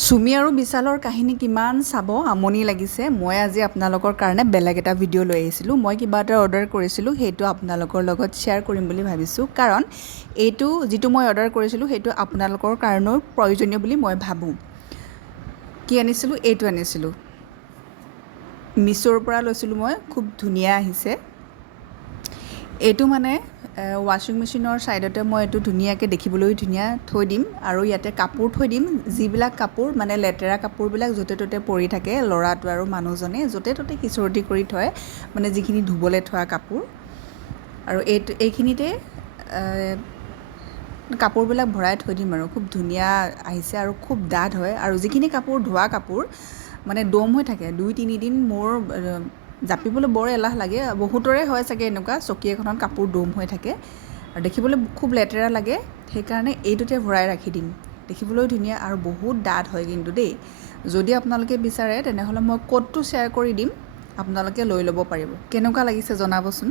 চুমি আৰু বিশালৰ কাহিনী কিমান চাব আমনি লাগিছে। মই আজি আপোনালোকৰ কাৰণে বেলেগ এটা ভিডিঅ' লৈ আহিছিলোঁ। মই কিবা এটা অৰ্ডাৰ কৰিছিলোঁ, সেইটো আপোনালোকৰ লগত শ্বেয়াৰ কৰিম বুলি ভাবিছোঁ। কাৰণ এইটো যিটো মই অৰ্ডাৰ কৰিছিলোঁ সেইটো আপোনালোকৰ কাৰণেও প্ৰয়োজনীয় বুলি মই ভাবোঁ। কি আনিছিলোঁ? এইটো আনিছিলোঁ, মিছ'ৰ পৰা লৈছিলোঁ মই। খুব ধুনীয়া আহিছে। এইটো মানে ৱাশ্বিং মেচিনৰ ছাইডতে মই এইটো ধুনীয়াকৈ দেখিবলৈ ধুনীয়া থৈ দিম, আৰু ইয়াতে কাপোৰ থৈ দিম। যিবিলাক কাপোৰ মানে লেতেৰা কাপোৰবিলাক য'তে ত'তে পৰি থাকে, ল'ৰাটো আৰু মানুহজনে য'তে ত'তে কিচুৰটি কৰি থয়, মানে যিখিনি ধুবলৈ থোৱা কাপোৰ। আৰু এইখিনিতে কাপোৰবিলাক ভৰাই থৈ দিম। আৰু খুব ধুনীয়া আহিছে আৰু খুব ডাঠ হয়। আৰু যিখিনি কাপোৰ ধোৱা কাপোৰ মানে দম হৈ থাকে 2-3 দিন, মোৰ জাপিবলৈ বৰ এলাহ লাগে। বহুতৰে হয় চাগে এনেকুৱা, চকী এখনত কাপোৰ দম হৈ থাকে আৰু দেখিবলৈ খুব লেতেৰা লাগে। সেইকাৰণে এইটোতে ভৰাই ৰাখি দিম। দেখিবলৈও ধুনীয়া আৰু বহুত ডাঠ হয় কিন্তু দেই। যদি আপোনালোকে বিচাৰে তেনেহ'লে মই ক'ডটো শ্বেয়াৰ কৰি দিম, আপোনালোকে লৈ ল'ব পাৰিব। কেনেকুৱা লাগিছে জনাবচোন।